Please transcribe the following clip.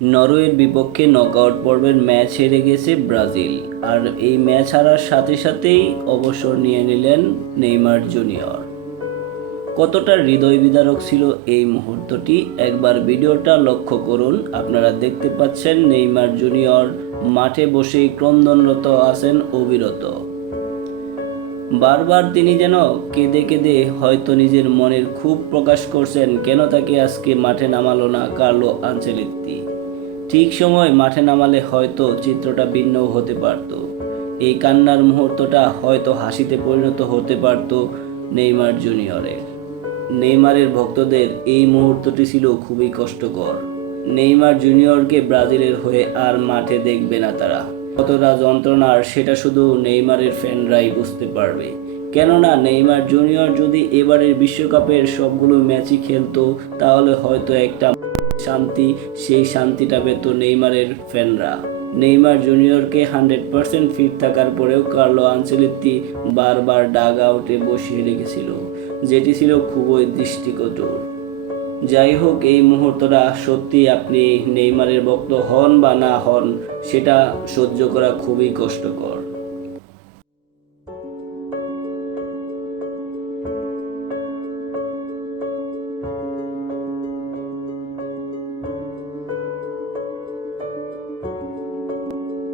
নরওয়ের বিপক্ষে নকআউট পর্বের ম্যাচ হেরে গেছে ব্রাজিল। আর এই ম্যাচ হারার সাথে সাথেই অবসর নিয়ে নিলেন নেইমার জুনিয়র। কতটা হৃদয় বিদারক ছিল এই মুহূর্তটি, একবার ভিডিওটা লক্ষ্য করুন। আপনারা দেখতে পাচ্ছেন নেইমার জুনিয়র মাঠে বসেই ক্রন্দনরত আছেন অবিরত। বারবার তিনি যেন কেঁদে কেঁদে হয়তো নিজের মনের ক্ষোভ প্রকাশ করছেন, কেন তাকে আজকে মাঠে নামালো না কার্লো আনচেলত্তি। ঠিক সময় মাঠে নামালে হয়তো চিত্রটা ভিন্নও হতে পারত। এই কান্নার মুহূর্তটা হয়তো হাসিতে পরিণত হতে পারত নেইমার জুনিয়রের। নেইমারের ভক্তদের এই মুহূর্তটি ছিল খুবই কষ্টকর। নেইমার জুনিয়রকে ব্রাজিলের হয়ে আর মাঠে দেখবে না তারা। কতটা যন্ত্রণার সেটা শুধু নেইমারের ফ্যানরাই বুঝতে পারবে। কেননা নেইমার জুনিয়র যদি এবারের বিশ্বকাপের সবগুলো ম্যাচই খেলতো, তাহলে হয়তো একটা শান্তি, সেই শান্তিটা পেত নেইমারের ফ্যানরা। নেইমার জুনিয়রকে 100% ফিট থাকার পরেও কার্লো আনচেলত্তি বারবার ডাগ আউটে বসিয়ে রেখেছিল, যেটি ছিল খুবই দৃষ্টিকটু। যাই হোক, এই মুহূর্তটা সত্যি, আপনি নেইমারের ভক্ত হন বা না হন, সেটা সহ্য করা খুবই কষ্টকর।